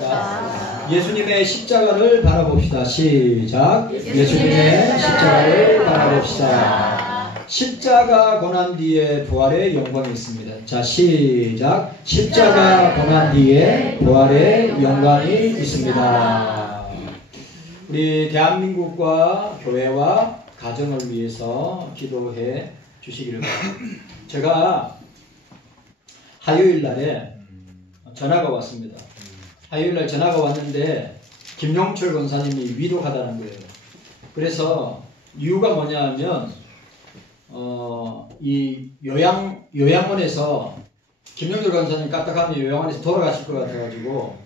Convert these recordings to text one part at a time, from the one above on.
바라봅시다. 예수님의 십자가를 바라봅시다. 시작. 예수님의 십자가를 바라봅시다. 십자가 고난 뒤에 부활의 영광이 있습니다. 자, 시작. 십자가 고난 뒤에 부활의 영광이 있습니다. 우리 대한민국과 교회와 가정을 위해서 기도해 주시기를 바랍니다. 제가 화요일 날에 전화가 왔습니다. 화요일 날 전화가 왔는데 김용철 권사님이 위독하다는 거예요. 그래서 이유가 뭐냐 하면 이 요양원에서 김용철 권사님 까딱하면 요양원에서 돌아가실 것 같아가지고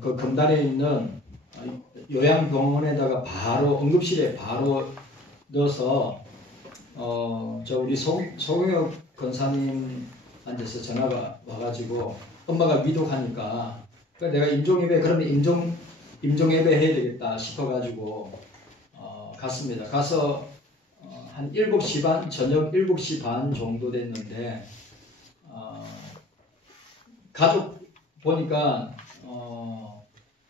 그 금단에 있는 요양병원에다가 바로 응급실에 바로 넣어서 저 우리 소경혁 권사님한테서 전화가 와가지고 엄마가 위독하니까 내가 임종예배 그러면 임종예배 해야 되겠다 싶어가지고 갔습니다. 가서 한 7시 반 저녁 7시 반 정도 됐는데 가족 보니까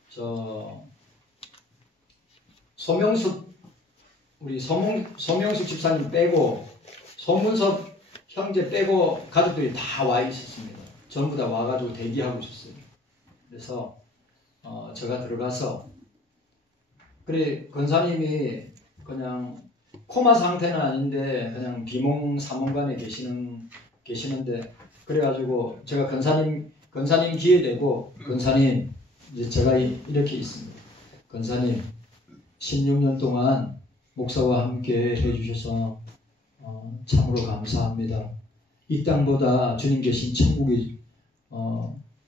저 우리 소명숙 집사님 빼고 소문섭 형제 빼고 가족들이 다 와 있었습니다. 전부 다 와가지고 대기하고 있었어요. 그래서 제가 들어가서 그래 권사님이 그냥 코마 상태는 아닌데 그냥 비몽사몽간에 계시는데 그래가지고 제가 권사님 귀에 대고 권사님 이제 제가 이렇게 있습니다. 권사님 16년 동안 목사와 함께 해주셔서 참으로 감사합니다. 이 땅보다 주님 계신 천국이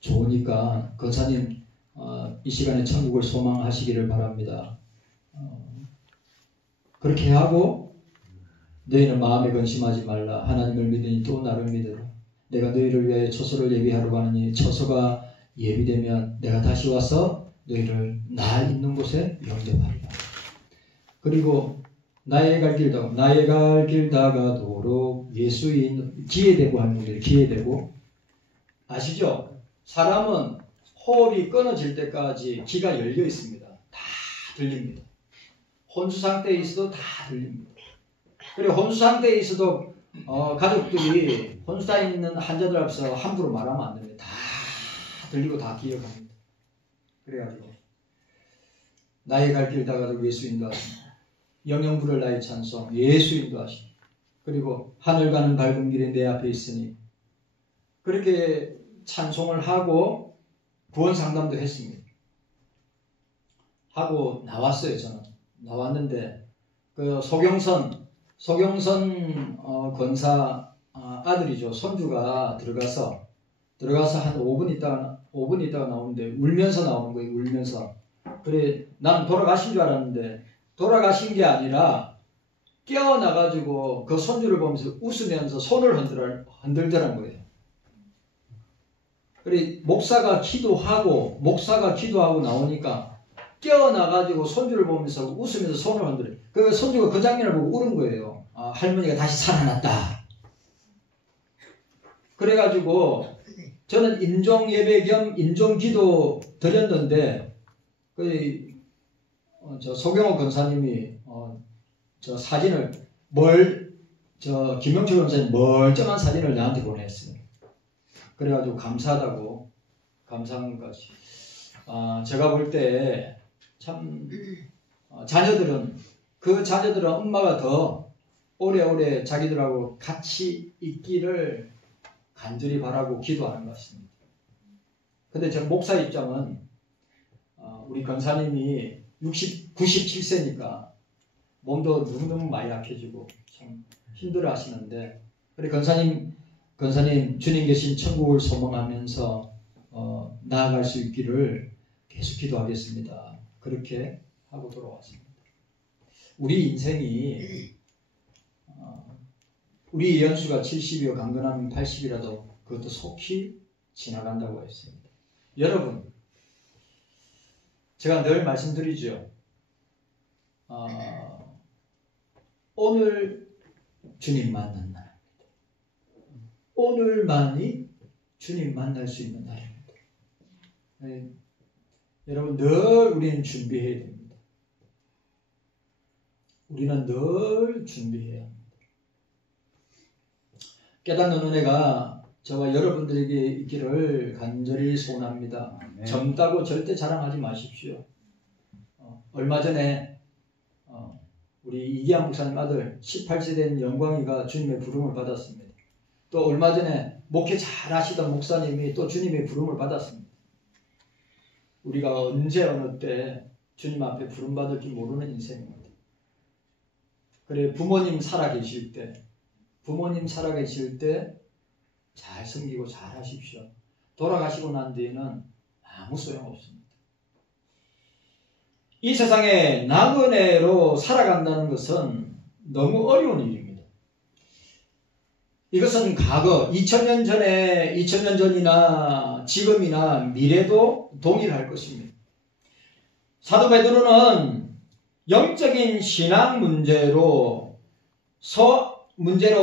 좋으니까 권사님 이 시간에 천국을 소망하시기를 바랍니다. 그렇게 하고 너희는 마음에 근심하지 말라. 하나님을 믿으니 또 나를 믿으라. 내가 너희를 위하여 처소를 예비하러 가느니 처소가 예비되면 내가 다시 와서 너희를 나 있는 곳에 영접하리라. 그리고 나의 갈 길 다가도록 예수인 기회되고 하는 분들이 기회되고 아시죠? 사람은 호흡이 끊어질 때까지 귀가 열려 있습니다. 다 들립니다. 혼수 상태에 있어도 다 들립니다. 그리고 혼수 상태에 있어도 가족들이 혼수타에 있는 환자들 앞에서 함부로 말하면 안 됩니다. 다 들리고 다 기억합니다. 그래가지고 나의 갈 길 다가도록 예수 인도하십니다. 영영 부를 나의 찬송 예수 인도하십니다. 그리고 하늘 가는 밝은 길이 내 앞에 있으니 그렇게 찬송을 하고 구원 상담도 했습니다. 하고 나왔어요. 저는 나왔는데 그 소경선 권사 아들이죠. 손주가 들어가서 한 5분 있다가 나오는데 울면서 나오는 거예요. 울면서. 그래 난 돌아가신 줄 알았는데 돌아가신 게 아니라 깨어나가지고 그 손주를 보면서 웃으면서 손을 흔들더란 거예요. 그래 목사가 기도하고 나오니까 깨어나가지고 손주를 보면서 웃으면서 손을 흔들어요. 그 손주가 그 장면을 보고 우는 거예요. 할머니가 다시 살아났다. 그래가지고 저는 임종 예배 겸 임종 기도 드렸는데 저 소경호 권사님이 저 사진을 김영철 권사님 멀쩡한 사진을 나한테 보냈어요. 그래가지고 감사하다고 감사한 것까지. 제가 볼 때 참 자녀들은 엄마가 더 오래오래 자기들하고 같이 있기를 간절히 바라고 기도하는 것 같습니다. 근데 저 목사 입장은 우리 권사님이 97세니까 몸도 너무너무 많이 약해지고 참 힘들어 하시는데 우리 권사님 주님 계신 천국을 소망하면서 나아갈 수 있기를 계속 기도하겠습니다. 그렇게 하고 돌아왔습니다. 우리 인생이 우리 연수가 70이요 강건하면 80이라도 그것도 속히 지나간다고 했습니다. 여러분 제가 늘 말씀드리죠. 오늘 주님 만난 날입니다. 오늘만이 주님 만날 수 있는 날입니다. 여러분 늘 우리는 준비해야 됩니다. 우리는 늘 준비해야 합니다. 깨닫는 은혜가 저와 여러분들에게 있기를 간절히 소원합니다. 네. 젊다고 절대 자랑하지 마십시오. 얼마 전에 우리 이기한 목사님 아들 18세 된 영광이가 주님의 부름을 받았습니다. 또 얼마 전에 목회 잘 하시던 목사님이 또 주님의 부름을 받았습니다. 우리가 언제 어느 때 주님 앞에 부름받을지 모르는 인생입니다. 그래 부모님 살아계실 때 잘 섬기고 잘 하십시오. 돌아가시고 난 뒤에는 아무 소용없습니다. 이 세상에 나그네로 살아간다는 것은 너무 어려운 일입니다. 이것은 과거 2000년 전이나 지금이나 미래도 동일할 것입니다. 사도 베드로는 영적인 신앙 문제로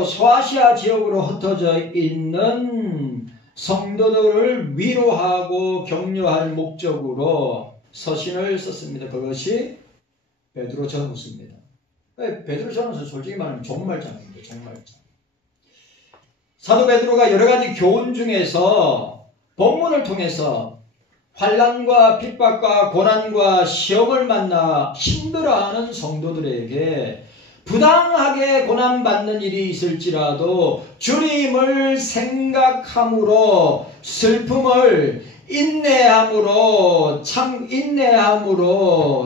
소아시아 지역으로 흩어져 있는 성도들을 위로하고 격려할 목적으로 서신을 썼습니다. 그것이 베드로 전후서입니다. 베드로 전후서 솔직히 말하면 종말장입니다. 종말장. 사도 베드로가 여러 가지 교훈 중에서 본문을 통해서 환난과 핍박과 고난과 시험을 만나 힘들어하는 성도들에게 부당하게 고난받는 일이 있을지라도 주님을 생각함으로 슬픔을 인내함으로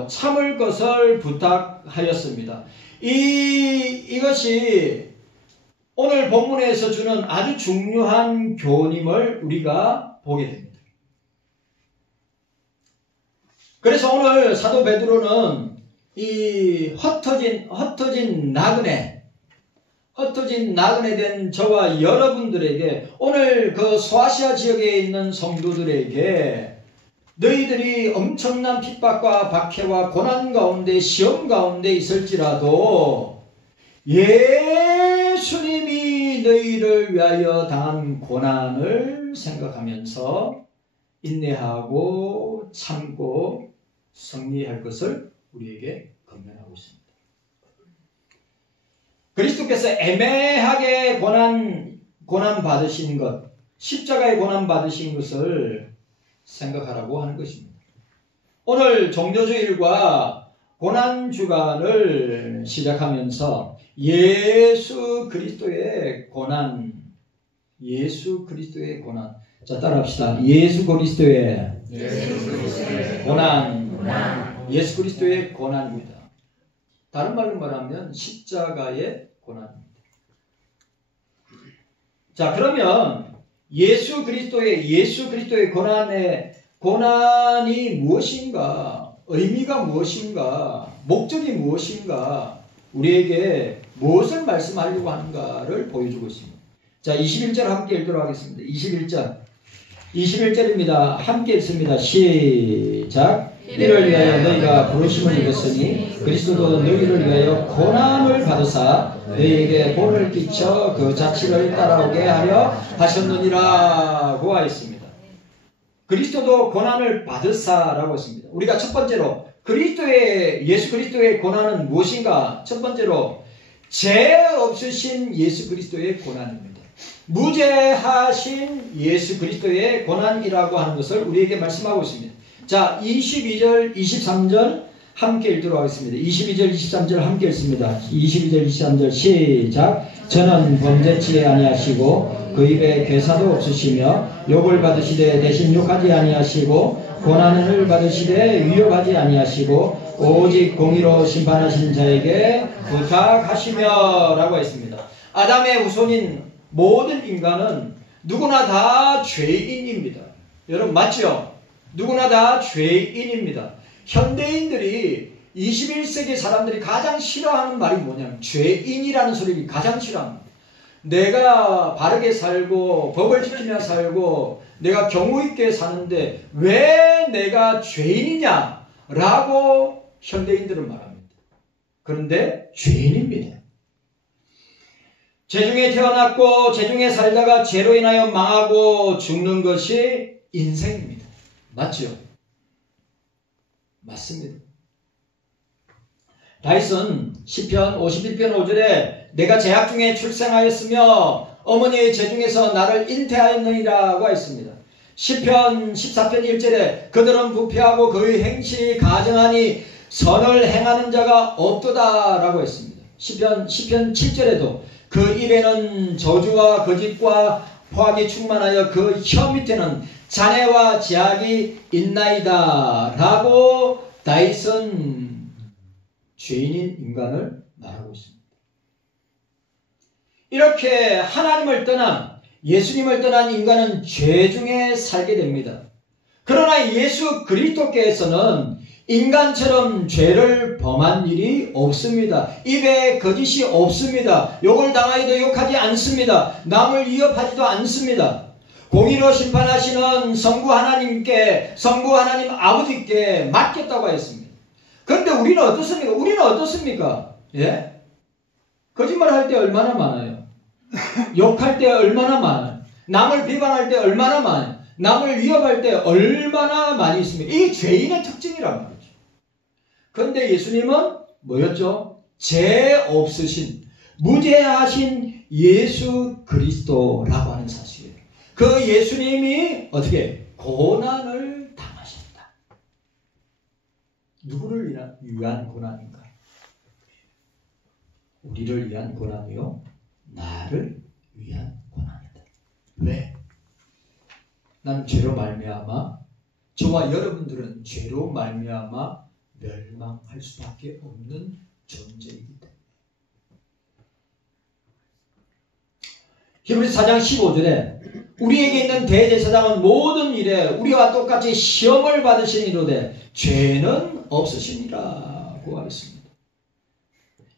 참을 것을 부탁하였습니다. 이것이 오늘 본문에서 주는 아주 중요한 교훈임을 우리가 보게 됩니다. 그래서 오늘 사도 베드로는 이 흩어진 나그네 된 저와 여러분들에게 오늘 그 소아시아 지역에 있는 성도들에게 너희들이 엄청난 핍박과 박해와 고난 가운데 시험 가운데 있을지라도 예수님이 너희를 위하여 당한 고난을 생각하면서 인내하고 참고 승리할 것을 우리에게 건면하고 있습니다. 그리스도께서 애매하게 고난 받으신 것, 십자가의 고난 받으신 것을 생각하라고 하는 것입니다. 오늘 종료주일과 고난주간을 시작하면서 예수 그리스도의 고난. 자, 따라합시다. 예수 그리스도의 고난. 예수 그리스도의 고난입니다. 다른 말로 말하면 십자가의 고난입니다. 자, 그러면 예수 그리스도의 고난이 무엇인가? 의미가 무엇인가? 목적이 무엇인가? 우리에게 무엇을 말씀하려고 하는가를 보여주고 있습니다. 자, 21절 함께 읽도록 하겠습니다. 21절입니다. 함께 읽습니다. 시작. 이를 위하여 너희가 부르심을 입었으니 그리스도도 너희를 위하여 고난을 받으사 너희에게 본을 끼쳐 그 자취를 따라오게 하려 하셨느니라고 하였습니다. 그리스도도 고난을 받으사라고 했습니다. 우리가 첫 번째로 예수 그리스도의 고난은 무엇인가? 첫 번째로 죄 없으신 예수 그리스도의 고난입니다. 무죄하신 예수 그리스도의 고난이라고 하는 것을 우리에게 말씀하고 있습니다. 자, 22절, 23절 함께 읽도록 하겠습니다. 22절, 23절 함께 읽습니다. 22절, 23절 시작. 저는 범죄치 아니하시고 그 입에 괴사도 없으시며 욕을 받으시되 대신 욕하지 아니하시고 고난을 받으시되 위협하지 아니하시고 오직 공의로 심판하신 자에게 부탁하시며 라고 했습니다. 아담의 후손인 모든 인간은 누구나 다 죄인입니다. 여러분 맞죠? 누구나 다 죄인입니다. 현대인들이 21세기 사람들이 가장 싫어하는 말이 뭐냐면 죄인이라는 소리를 가장 싫어합니다. 내가 바르게 살고 법을 지키며 살고 내가 경우 있게 사는데 왜 내가 죄인이냐 라고 현대인들은 말합니다. 그런데 죄인입니다. 죄중에 태어났고 죄중에 살다가 죄로 인하여 망하고 죽는 것이 인생입니다. 맞죠? 맞습니다. 다윗은 시편 51편 5절에 내가 제약 중에 출생하였으며 어머니의 재중에서 나를 잉태하였느니라고 했습니다. 시편 14편 1절에 그들은 부패하고 그의 행실이 가증하니 선을 행하는 자가 없도다라고 했습니다. 시편 7절에도 그 입에는 저주와 거짓과 포악이 충만하여 그 혀 밑에는 잔해와 제약이 있나이다 라고 다윗은 죄인인 인간을 말하고 있습니다. 이렇게 하나님을 떠난 예수님을 떠난 인간은 죄 중에 살게 됩니다. 그러나 예수 그리스도께서는 인간처럼 죄를 범한 일이 없습니다. 입에 거짓이 없습니다. 욕을 당하기도 욕하지 않습니다. 남을 위협하지도 않습니다. 공의로 심판하시는 성부 하나님께, 성부 하나님 아버지께 맡겼다고 했습니다. 그런데 우리는 어떻습니까? 우리는 어떻습니까? 예? 거짓말 할 때 얼마나 많아요? 욕할 때 얼마나 많아요? 남을 비방할 때 얼마나 많아요? 남을 위협할 때 얼마나 많이 있습니까? 이게 죄인의 특징이란 말이죠. 그런데 예수님은 뭐였죠? 죄 없으신, 무죄하신 예수 그리스도라고 하는 사실이에요. 그 예수님이 어떻게 고난을 당하셨다. 누구를 위한 고난인가? 우리를 위한 고난이요? 나를 위한 고난이다. 왜? 나는 죄로 말미암아, 저와 여러분들은 죄로 말미암아 멸망할 수밖에 없는 존재이기 때문에. 히브리서 4장 15절에 우리에게 있는 대제사장은 모든 일에 우리와 똑같이 시험을 받으시니로되 죄는 없으시니라고 하였습니다.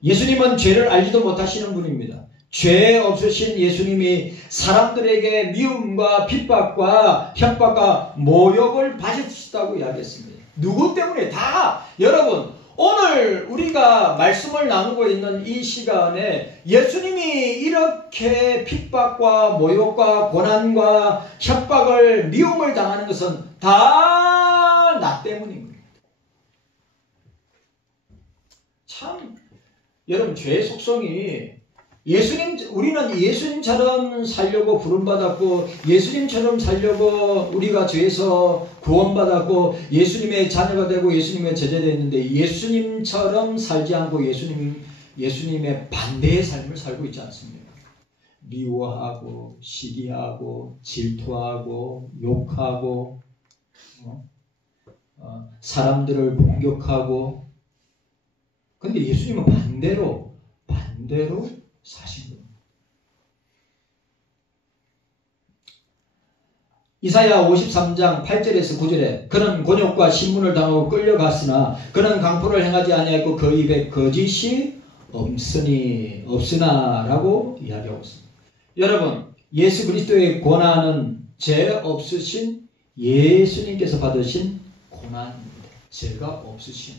예수님은 죄를 알지도 못하시는 분입니다. 죄 없으신 예수님이 사람들에게 미움과 핍박과 협박과 모욕을 받으셨다고 이야기했습니다. 누구 때문에? 다 여러분, 오늘 우리가 말씀을 나누고 있는 이 시간에 예수님이 이렇게 핍박과 모욕과 고난과 협박을 미움을 당하는 것은 다 나 때문인 겁니다. 참 여러분, 죄의 속성이 우리는 예수님처럼 살려고 부름받았고 예수님처럼 살려고 우리가 죄에서 구원받았고 예수님의 자녀가 되고 예수님의 제자됐는데 예수님처럼 살지 않고 예수님의 반대의 삶을 살고 있지 않습니까? 미워하고 시기하고 질투하고 욕하고 사람들을 공격하고. 근데 예수님은 반대로 사신 겁니다. 이사야 53장 8절에서 9절에 그는 곤욕과 신문을 당하고 끌려갔으나 그는 강포를 행하지 아니하고 그 입에 거짓이 없으나 라고 이야기하고 있습니다. 여러분, 예수 그리스도의 고난은 죄 없으신 예수님께서 받으신 고난입니다. 죄가 없으신.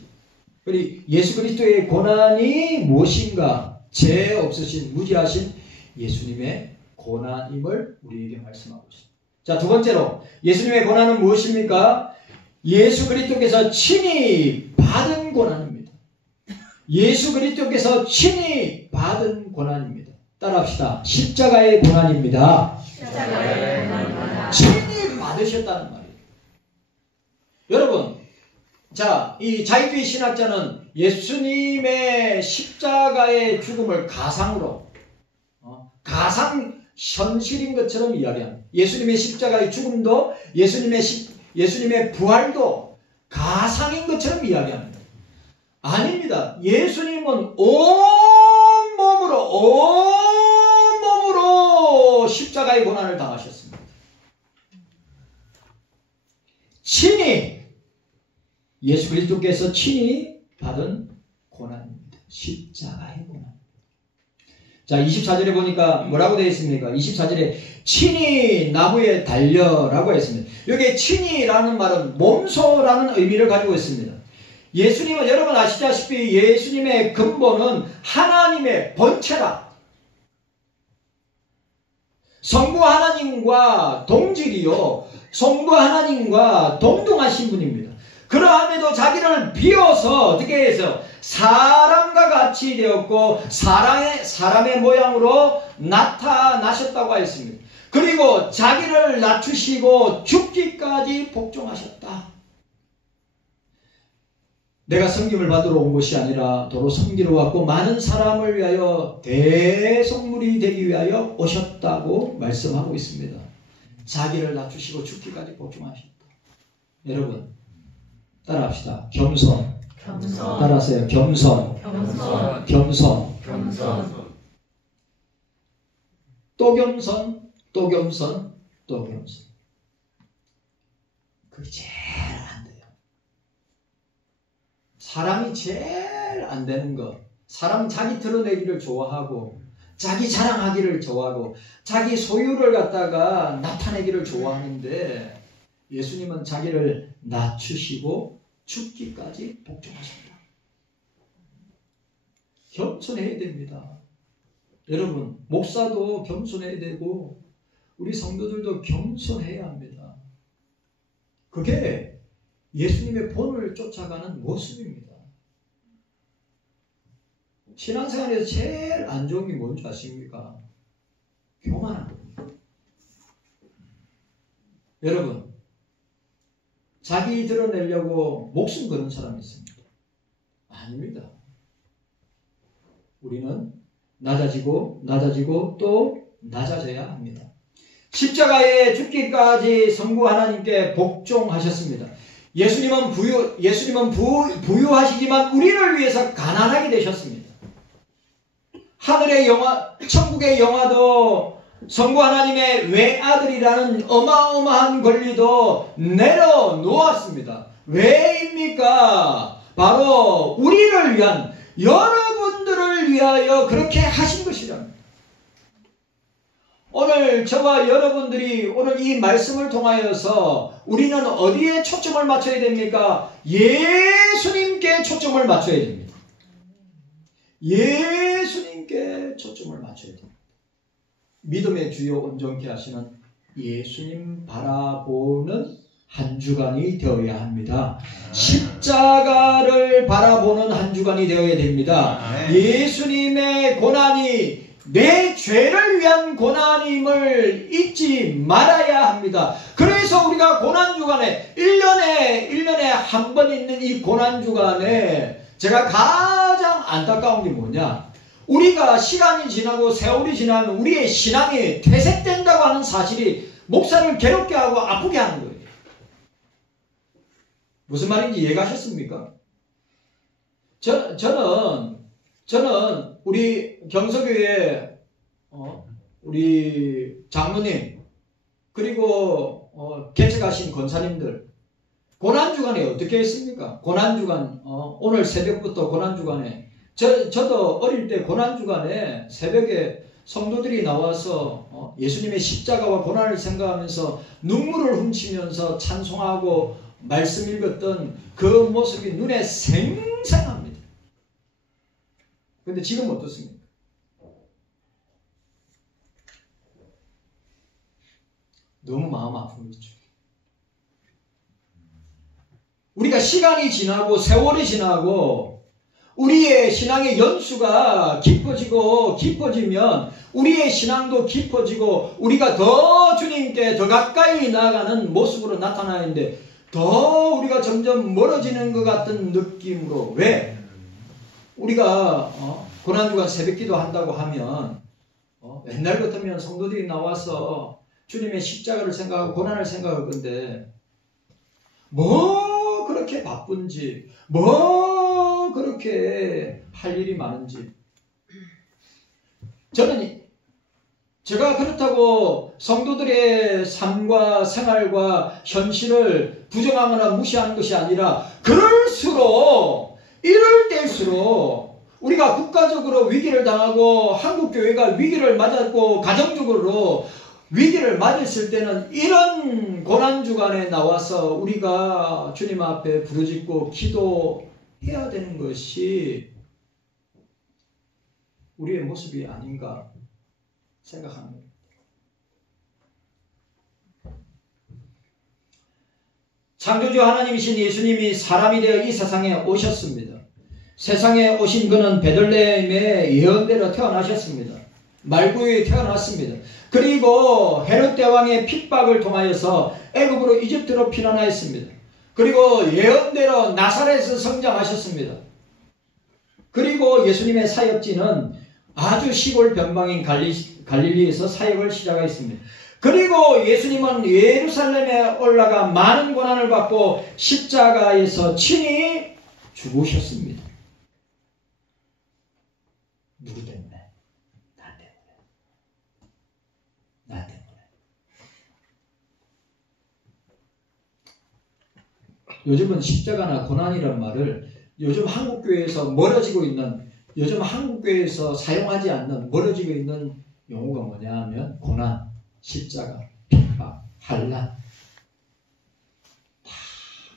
그리고 예수 그리스도의 고난이 무엇인가? 죄 없으신 무지하신 예수님의 고난임을 우리에게 말씀하고 있습니다. 자, 두 번째로 예수님의 고난은 무엇입니까? 예수 그리스도께서 친히 받은 고난입니다. 예수 그리스도께서 친히 받은 고난입니다. 따라합시다. 십자가의 고난입니다. 십자가의 고난입니다. 친히 받으셨다는 말이에요. 여러분, 자, 이 자유주의 신학자는 예수님의 십자가의 죽음을 가상으로, 가상 현실인 것처럼 이야기합니다. 예수님의 십자가의 죽음도 예수님의 부활도 가상인 것처럼 이야기합니다. 아닙니다. 예수님은 온몸으로 십자가의 고난을 당하셨습니다. 친히 예수 그리스도께서 친히 받은 고난입니다. 십자가의 고난. 자, 24절에 보니까 뭐라고 되어 있습니까? 24절에 친히 나무에 달려라고 했습니다. 여기에 친히라는 말은 몸소라는 의미를 가지고 있습니다. 예수님은 여러분 아시다시피 예수님의 근본은 하나님의 본체라. 성부 하나님과 동질이요. 성부 하나님과 동등하신 분입니다. 그러함에도 자기를 비워서 어떻게 해서 사람과 같이 되었고 사람의 모양으로 나타나셨다고 하였습니다. 그리고 자기를 낮추시고 죽기까지 복종하셨다. 내가 섬김을 받으러 온 것이 아니라 도로 섬기러 왔고 많은 사람을 위하여 대속물이 되기 위하여 오셨다고 말씀하고 있습니다. 자기를 낮추시고 죽기까지 복종하셨다. 여러분 따라합시다. 겸손. 따라하세요. 겸손. 겸손. 또 겸손. 또 겸손. 또 겸손. 그게 제일 안 돼요. 사람이 제일 안 되는 것. 사람은 자기 드러내기를 좋아하고 자기 자랑하기를 좋아하고 자기 소유를 갖다가 나타내기를 좋아하는데 예수님은 자기를 낮추시고 죽기까지 복종하셨다. 겸손해야 됩니다. 여러분 목사도 겸손해야 되고 우리 성도들도 겸손해야 합니다. 그게 예수님의 본을 쫓아가는 모습입니다. 신앙생활에서 제일 안 좋은 게 뭔지 아십니까? 교만한 겁니다. 여러분 자기 드러내려고 목숨 거는 사람이 있습니다. 아닙니다. 우리는 낮아지고 또 낮아져야 합니다. 십자가에 죽기까지 성부 하나님께 복종하셨습니다. 예수님은 부유하시지만 우리를 위해서 가난하게 되셨습니다. 하늘의 영화, 천국의 영화도 성부 하나님의 외아들이라는 어마어마한 권리도 내려놓았습니다. 왜입니까? 바로 우리를 위한, 여러분들을 위하여 그렇게 하신 것이랍니다. 오늘 저와 여러분들이 오늘 이 말씀을 통하여서 우리는 어디에 초점을 맞춰야 됩니까? 예수님께 초점을 맞춰야 됩니다. 예수님께 초점을 맞춰야 됩니다. 믿음의 주요 온전케 하시는 예수님 바라보는 한 주간이 되어야 합니다. 십자가를 바라보는 한 주간이 되어야 됩니다. 예수님의 고난이 내 죄를 위한 고난임을 잊지 말아야 합니다. 그래서 우리가 고난주간에 1년에 한 번 있는 이 고난주간에 제가 가장 안타까운 게 뭐냐, 우리가 시간이 지나고 세월이 지나면 우리의 신앙이 퇴색된다고 하는 사실이 목사를 괴롭게 하고 아프게 하는 거예요. 무슨 말인지 이해가셨습니까? 저는 우리 경서교회 우리 장로님 그리고 개척하신 권사님들 고난주간에 어떻게 했습니까? 고난주간 오늘 새벽부터 고난주간에 저도 어릴 때 고난주간에 새벽에 성도들이 나와서 예수님의 십자가와 고난을 생각하면서 눈물을 훔치면서 찬송하고 말씀 읽었던 그 모습이 눈에 생생합니다. 근데 지금 어떻습니까? 너무 마음 아픈 거죠. 우리가 시간이 지나고 세월이 지나고 우리의 신앙의 연수가 깊어지면 우리의 신앙도 깊어지고 우리가 더 주님께 더 가까이 나아가는 모습으로 나타나는데 더 우리가 점점 멀어지는 것 같은 느낌으로, 왜? 우리가 고난주간 새벽기도 한다고 하면 옛날 같으면 성도들이 나와서 주님의 십자가를 생각하고 고난을 생각할 건데 뭐 그렇게 바쁜지, 뭐 그렇게 할 일이 많은지. 제가 그렇다고 성도들의 삶과 생활과 현실을 부정하거나 무시하는 것이 아니라, 이럴 때일수록 우리가 국가적으로 위기를 당하고 한국교회가 위기를 맞았고 가정적으로 위기를 맞았을 때는 이런 고난주간에 나와서 우리가 주님 앞에 부르짖고 기도해야 되는 것이 우리의 모습이 아닌가 생각합니다. 창조주 하나님이신 예수님이 사람이 되어 이 세상에 오셨습니다. 세상에 오신 그는 베들레헴의 예언대로 태어나셨습니다. 말구에 태어났습니다. 그리고 헤롯 대왕의 핍박을 통하여서 애굽으로 이집트로 피난하였습니다. 그리고 예언대로 나사렛에서 성장하셨습니다. 그리고 예수님의 사역지는 아주 시골 변방인 갈릴리에서 사역을 시작하였습니다. 그리고 예수님은 예루살렘에 올라가 많은 고난을 받고 십자가에서 친히 죽으셨습니다. 누구 때문에? 나 때문에. 나 때문에. 요즘은 십자가나 고난이란 말을 요즘 한국교회에서 멀어지고 있는, 요즘 한국교회에서 사용하지 않는 멀어지고 있는 용어가 뭐냐 하면 고난, 십자가, 핍박, 환난 다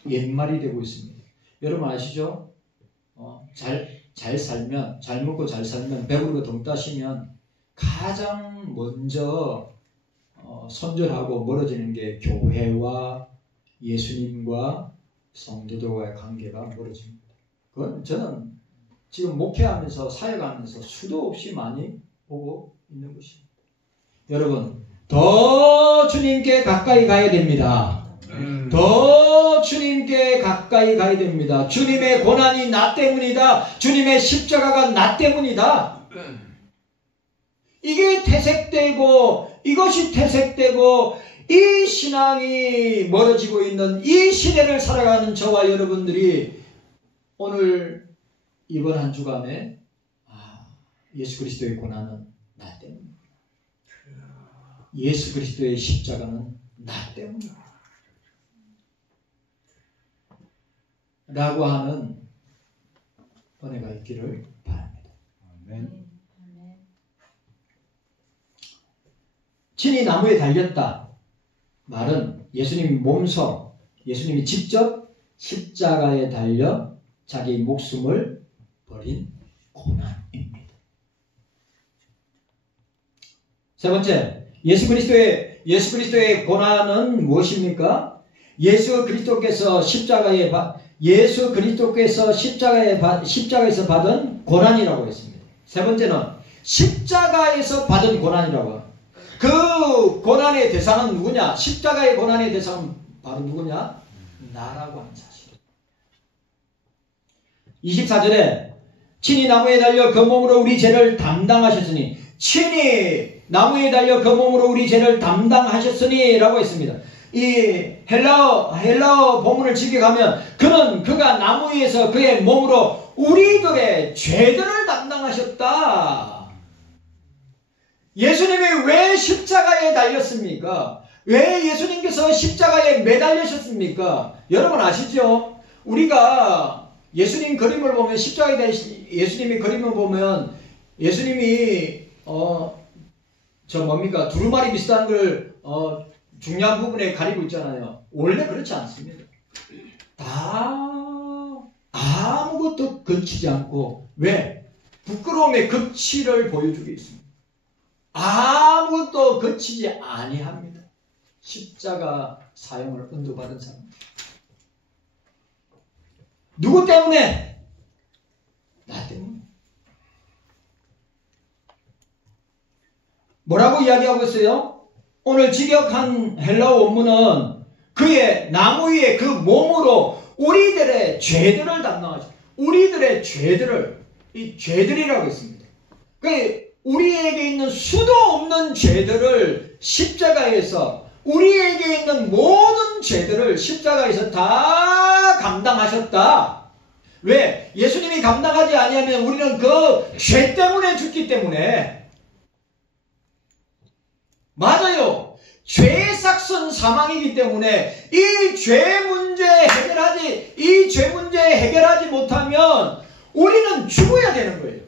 옛말이 되고 있습니다. 여러분 아시죠? 잘 살면, 잘 먹고 잘 살면, 배부르고 돈 따시면 가장 먼저 손절하고 멀어지는 게 교회와 예수님과 성도들과의 관계가 멀어집니다. 그건 저는 지금 목회하면서 사역하면서 수도 없이 많이 보고 있는 것입니다. 여러분, 더 주님께 가까이 가야 됩니다. 더 주님께 가까이 가야 됩니다. 주님의 고난이 나 때문이다. 주님의 십자가가 나 때문이다. 이게 퇴색되고, 이것이 퇴색되고, 이 신앙이 멀어지고 있는 이 시대를 살아가는 저와 여러분들이 오늘 이번 한 주간에 예수 그리스도의 고난은 나 때문이다. 예수 그리스도의 십자가는 나 때문이다. 라고 하는 은혜가 있기를 바랍니다. 아멘. 친히 나무에 달렸다. 말은 예수님이 몸소, 예수님이 직접 십자가에 달려 자기 목숨을 버린 고난입니다. 세 번째, 예수 그리스도의 고난은 무엇입니까? 예수 그리스도께서 십자가에서 받은 고난이라고 했습니다. 세 번째는 십자가에서 받은 고난이라고 합니다. 그 고난의 대상은 누구냐? 십자가의 고난의 대상은 바로 누구냐? 나라고 하는 사실. 24절에 친히 나무에 달려 그 몸으로 우리 죄를 담당하셨으니, 친히 나무에 달려 그 몸으로 우리 죄를 담당하셨으니 라고 했습니다. 이 헬라어 본문을 직역하면 그가 나무 위에서 그의 몸으로 우리들의 죄들을 담당하셨다. 예수님이 왜 십자가에 달렸습니까? 왜 예수님께서 십자가에 매달리셨습니까? 여러분 아시죠? 우리가 예수님 그림을 보면, 십자가에 달리신 예수님의 그림을 보면 예수님이 두루마리 비슷한 걸 중요한 부분에 가리고 있잖아요. 원래 그렇지 않습니다. 다 아무것도 거치지 않고, 왜? 부끄러움의 극치를 보여주고 있습니다. 아무것도 거치지 아니합니다. 십자가 사형을 은도받은 사람. 누구 때문에? 나 때문에. 뭐라고 이야기하고 있어요? 오늘 직역한 헬라어 원문은 그의 나무 위에 그 몸으로 우리들의 죄들을 담당하죠. 우리들의 죄들을, 이 죄들이라고 했습니다. 우리에게 있는 수도 없는 죄들을 십자가에서, 우리에게 있는 모든 죄들을 십자가에서 다 감당하셨다. 왜? 예수님이 감당하지 아니하면 우리는 그 죄 때문에 죽기 때문에. 맞아요. 죄의 삭선 사망이기 때문에 이 죄 문제 해결하지 못하면 우리는 죽어야 되는 거예요.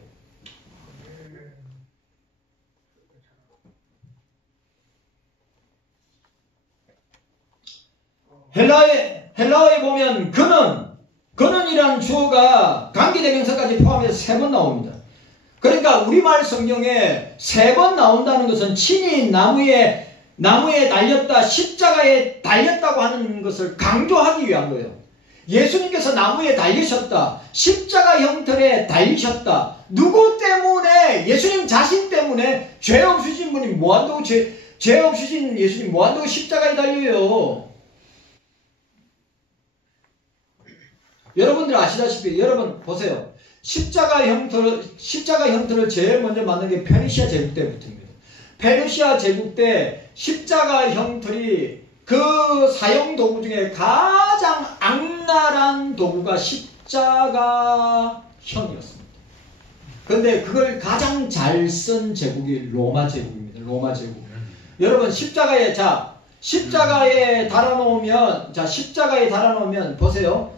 헬라어에 보면 그는이란 주어가 관계대명사까지 포함해서 3번 나옵니다. 그러니까 우리말 성경에 3번 나온다는 것은 친히 나무에 나무에 달렸다, 십자가에 달렸다고 하는 것을 강조하기 위한 거예요. 예수님께서 나무에 달리셨다, 십자가 형틀에 달리셨다. 누구 때문에? 예수님 자신 때문에. 죄 없으신 분이 뭐한다고 죄 없으신 예수님 뭐한다고 십자가에 달려요? 여러분들 아시다시피, 여러분 보세요. 십자가 형틀을 제일 먼저 만든 게 페르시아 제국 때부터입니다. 페르시아 제국 때 십자가 형틀이 그 사용 도구 중에 가장 악랄한 도구가 십자가형이었습니다. 그런데 그걸 가장 잘 쓴 제국이 로마 제국입니다. 로마 제국. 여러분 십자가에 십자가에 달아놓으면 보세요.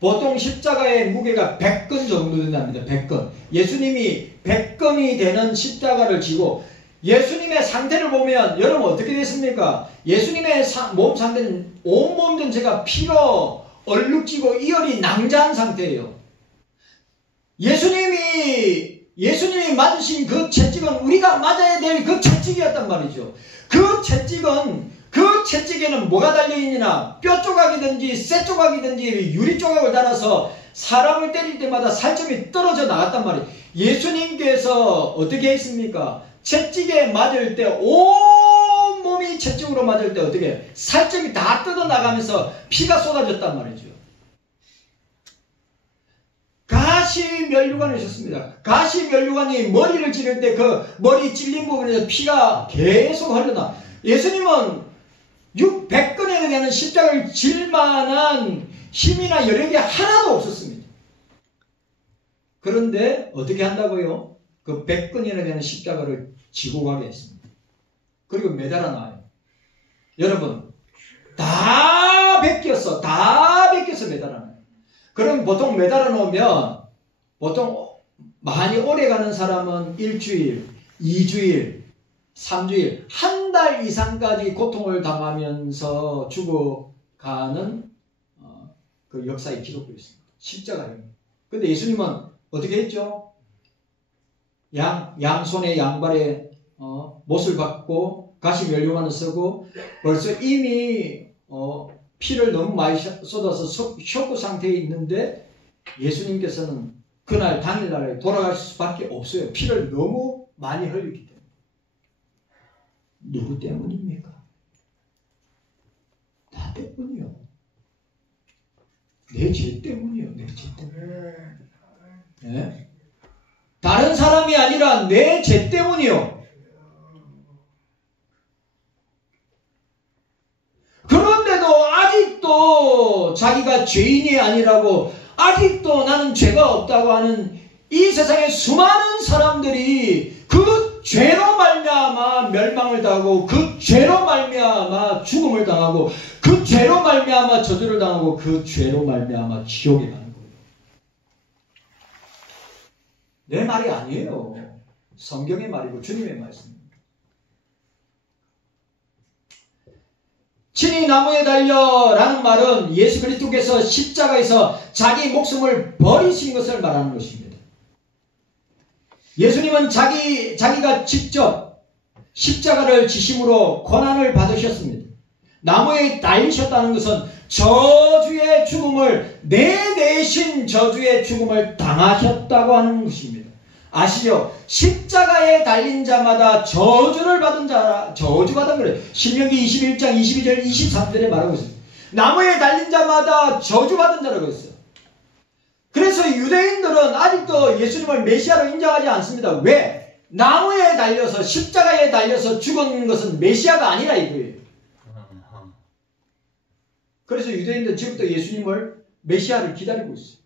보통 십자가의 무게가 100건 정도 된답니다. 100건. 예수님이 100건이 되는 십자가를 지고, 예수님의 상태를 보면 여러분 어떻게 됐습니까? 예수님의 몸 상태는 온몸 전체가 피로 얼룩지고 이열이 낭자한 상태예요. 예수님이 맞으신 그 채찍은 우리가 맞아야 될 그 채찍이었단 말이죠. 그 채찍에는 뭐가 달려있느냐? 뼈 조각이든지 쇠 조각이든지 유리 조각을 달아서 사람을 때릴 때마다 살점이 떨어져 나갔단 말이에요. 예수님께서 어떻게 했습니까? 채찍에 맞을 때, 온몸이 채찍으로 맞을 때 어떻게 해요? 살점이 다 뜯어나가면서 피가 쏟아졌단 말이죠. 가시면류관을 하셨습니다. 가시면류관이 머리를 찌를 때 그 머리 찔린 부분에서 피가 계속 흘러나. 예수님은 100건에 되는 십자가를 질 만한 힘이나 여력이 하나도 없었습니다. 그런데 어떻게 한다고요? 그 100건이나 되는 십자가를 지고 가게 했습니다. 그리고 매달아 놔요. 여러분, 다 베껴서 매달아 놔요. 그럼 보통 매달아 놓으면, 보통 많이 오래 가는 사람은 일주일, 2주일, 3주일, 한 달 이상까지 고통을 당하면서 죽어가는 그 역사에 기록되어 있습니다. 십자가요. 근데 예수님은 어떻게 했죠? 양손에 양발에 못을 박고 가시면류관을 쓰고 벌써 이미 피를 너무 많이 쏟아서 쇼크 상태에 있는데, 예수님께서는 그날 당일날에 돌아가실 수밖에 없어요. 피를 너무 많이 흘리기 때문에. 누구 때문입니까? 나 때문이요. 내 죄 때문이요. 내 죄 때문에. 네? 다른 사람이 아니라 내 죄 때문이요. 그런데도 아직도 자기가 죄인이 아니라고, 아직도 나는 죄가 없다고 하는 이 세상의 수많은 사람들이 그 죄로 말미암아 멸망을 당하고, 그 죄로 말미암아 죽음을 당하고, 그 죄로 말미암아 저주를 당하고, 그 죄로 말미암아 지옥에 가는 거예요. 내 말이 아니에요. 성경의 말이고 주님의 말씀입니다. 친히 나무에 달려라는 말은 예수 그리스도께서 십자가에서 자기 목숨을 버리신 것을 말하는 것입니다. 예수님은 자기가 직접 십자가를 지심으로 고난을 받으셨습니다. 나무에 달리셨다는 것은 저주의 죽음을, 내 대신 저주의 죽음을 당하셨다고 하는 것입니다. 아시죠? 십자가에 달린 자마다 저주를 받은 자라, 저주받은 거래요. 신명기 21장 22절 23절에 말하고 있습니다. 나무에 달린 자마다 저주받은 자라고 했어요. 그래서 유대인들은 아직도 예수님을 메시아로 인정하지 않습니다. 왜? 나무에 달려서, 십자가에 달려서 죽은 것은 메시아가 아니라 이거예요. 그래서 유대인들은 지금부터 예수님을 메시아를 기다리고 있어요.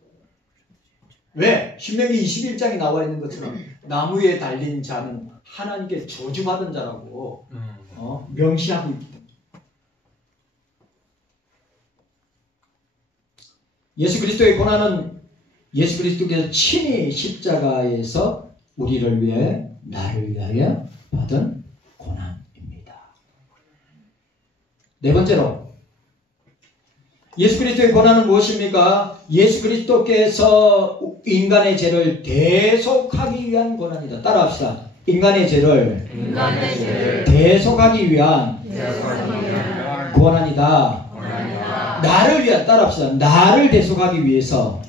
왜? 신명기 21장에 나와 있는 것처럼 나무에 달린 자는 하나님께 저주받은 자라고 명시하고 있기 때문에. 예수 그리스도의 고난은 예수 그리스도께서 친히 십자가에서 우리를 위해, 나를 위하여 받은 고난입니다. 네 번째로, 예수 그리스도의 고난은 무엇입니까? 예수 그리스도께서 인간의 죄를 대속하기 위한 고난이다. 따라합시다. 인간의 죄를 대속하기 위한 고난이다. 나를 위한, 따라합시다. 나를 대속하기 위해서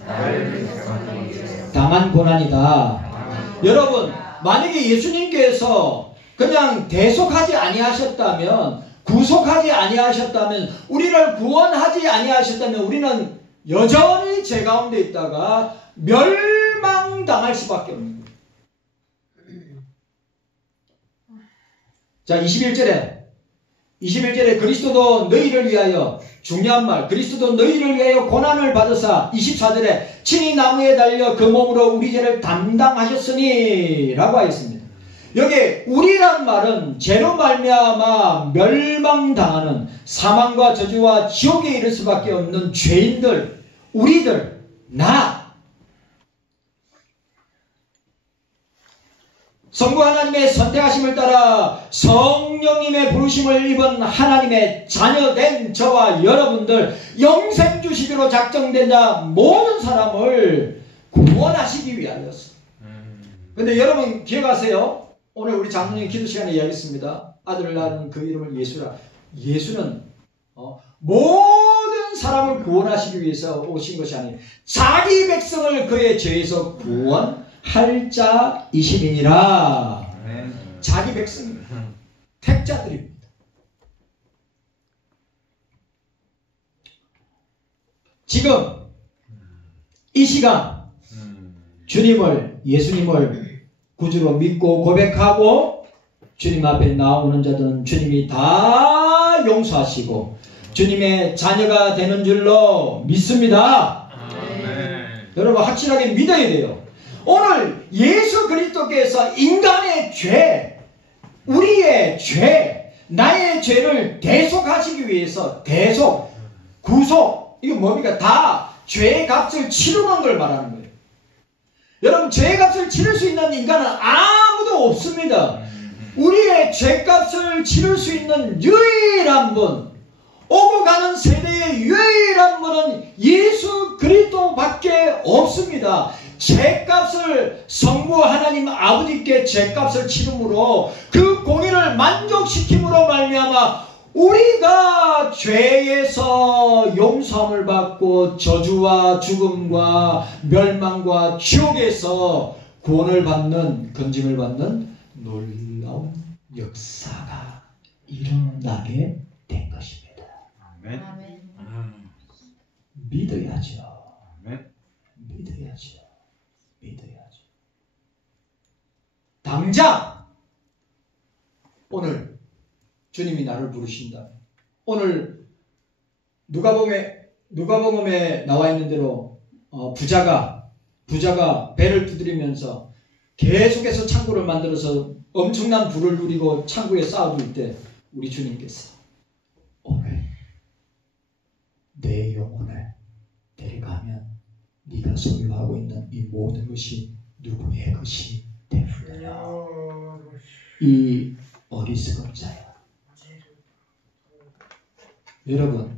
당한 고난이다. 여러분, 만약에 예수님께서 그냥 대속하지 아니하셨다면, 구속하지 아니하셨다면, 우리를 구원하지 아니하셨다면 우리는 여전히 죄 가운데 있다가 멸망당할 수밖에 없는 거예요. 자, 21절에 그리스도도 너희를 위하여, 중요한 말, 그리스도도 너희를 위하여 고난을 받으사, 24절에 친히 나무에 달려 그 몸으로 우리 죄를 담당하셨으니 라고 하였습니다. 여기 우리란 말은 죄로 말미암아 멸망당하는, 사망과 저주와 지옥에 이를 수밖에 없는 죄인들, 우리들, 성부 하나님의 선택하심을 따라 성령님의 부르심을 입은 하나님의 자녀된 저와 여러분들, 영생 주시기로 작정된 자 모든 사람을 구원하시기 위하여서. 근데 여러분 기억하세요? 오늘 우리 장로님 기도 시간에 이야기했습니다. 아들을 낳은 그 이름을 예수라. 예수는 모든 사람을 구원하시기 위해서 오신 것이 아니에요. 자기 백성을 그의 죄에서 구원할 자이심이니라. 자기 백성입니다. 택자들입니다. 지금 이 시간 주님을, 예수님을 구주로 믿고 고백하고 주님 앞에 나오는 자들은 주님이 다 용서하시고 주님의 자녀가 되는 줄로 믿습니다. 여러분 확실하게 믿어야 돼요. 오늘 예수 그리스도께서 인간의 죄, 우리의 죄, 나의 죄를 대속하시기 위해서, 대속, 구속, 이거 뭡니까? 다 죄의 값을 치르는 걸 말하는 거예요. 여러분 죄의 값을 치를 수 있는 인간은 아무도 없습니다. 우리의 죄값을 치를 수 있는 유일한 분, 오고 가는 세대의 유일한 분은 예수 그리스도밖에 없습니다. 죄값을, 성부 하나님 아버지께 죄값을 치름으로, 그 공의를 만족시킴으로 말미암아 우리가 죄에서 용서함을 받고 저주와 죽음과 멸망과 지옥에서 구원을 받는, 건짐을 받는 놀라운 역사가 일어나게 된 것입니다. 아멘. 믿어야죠. 아멘. 믿어야죠. 믿어야죠. 당장 오늘 주님이 나를 부르신다. 오늘 누가복음에 나와 있는 대로 부자가 배를 두드리면서 계속해서 창고를 만들어서 엄청난 부를 누리고 창고에 쌓아둘 때 우리 주님께서 오늘 내 영혼을 데려가면 네가 소유하고 있는 이 모든 것이 누구의 것이 되느냐. 이 어리석은 자야. 여러분,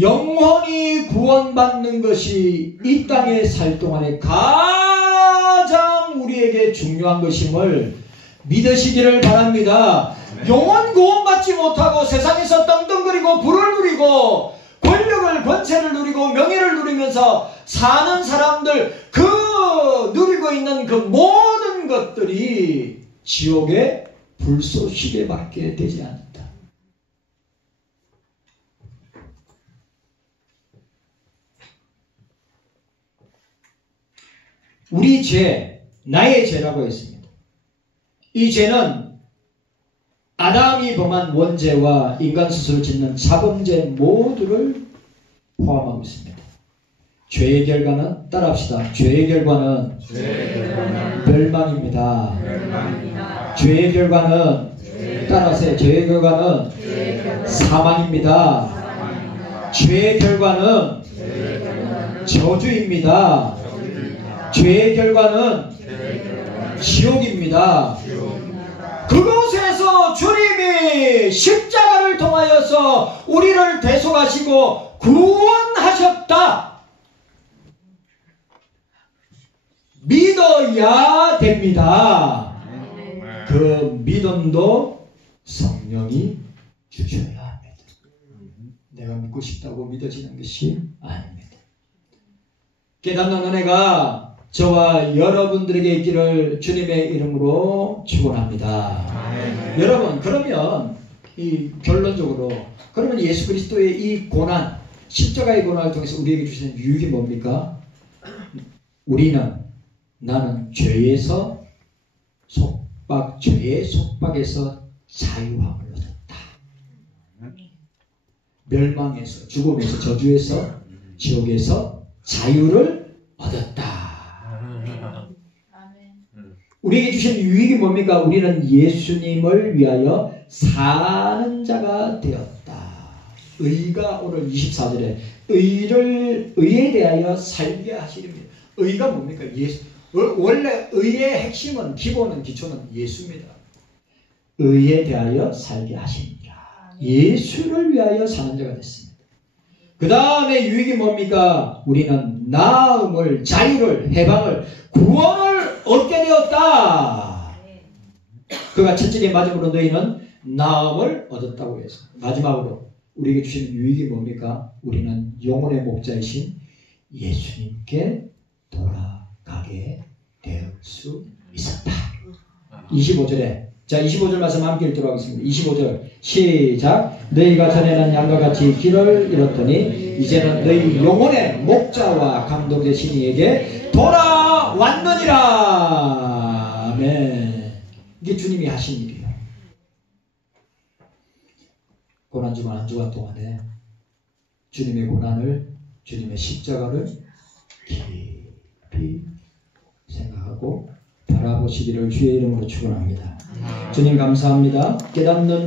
영원히 구원받는 것이 이 땅에 살 동안에 가장 우리에게 중요한 것임을 믿으시기를 바랍니다. 영원 구원받지 못하고 세상에서 떵떵거리고 부를 누리고 권력을, 권세를 누리고 명예를 누리면서 사는 사람들, 그 누리고 있는 그 모든 것들이 지옥의 불쏘시개 밖에 되지 않는다. 우리 죄, 나의 죄라고 했습니다. 이 죄는 아담이 범한 원죄와 인간 스스로 짓는 자범죄 모두를 포함하고 있습니다. 죄의 결과는, 따라합시다. 죄의 결과는 멸망입니다. 죄의 결과는, 따라하세요. 죄의 결과는 사망입니다. 죄의 결과는 저주입니다. 죄의 결과는 지옥입니다. 그곳에서 주님이 십자가를 통하여서 우리를 대속하시고 구원하셨다. 믿어야 됩니다. 그 믿음도 성령이 주셔야 합니다. 내가 믿고 싶다고 믿어지는 것이 아닙니다. 깨닫는 은혜가 저와 여러분들에게 있기를 주님의 이름으로 축원합니다. 여러분, 그러면 이 결론적으로 그러면 예수 그리스도의 이 고난, 십자가의 고난을 통해서 우리에게 주시는 유익이 뭡니까? 나는 죄의 속박에서 자유함을 얻었다. 멸망에서, 죽음에서, 저주에서, 지옥에서 자유를 얻었다. 우리에게 주신 유익이 뭡니까? 우리는 예수님을 위하여 사는 자가 되었다. 의가 오늘 24절에 의에 대하여 살게 하시렵니다. 의가 뭡니까? 원래 의의 핵심은, 기본은, 기초는 예수입니다. 의에 대하여 살게 하십니다. 예수를 위하여 사는 자가 됐습니다. 그 다음에 유익이 뭡니까? 우리는 나음을, 자유를, 해방을, 구원을 얻게 되었다. 그가 첫째의 마지막으로 너희는 나음을 얻었다고 해서 마지막으로 우리에게 주시는 유익이 뭡니까? 우리는 영혼의 목자이신 예수님께 돌아가게 될 수 있었다. 25절에, 자, 25절 말씀 함께 읽도록 하겠습니다. 25절 시작. 너희가 전에는 양과 같이 길을 잃었더니 이제는 너희 영혼의 목자와 감독 되신 이에게 돌아왔느니라. 아멘. 이게 주님이 하신 일이에요. 고난주간 한 주간 동안에 주님의 고난을, 주님의 십자가를 깊이 생각하고 바라보시기를 주의 이름으로 축원합니다. 주님 감사합니다. 깨닫는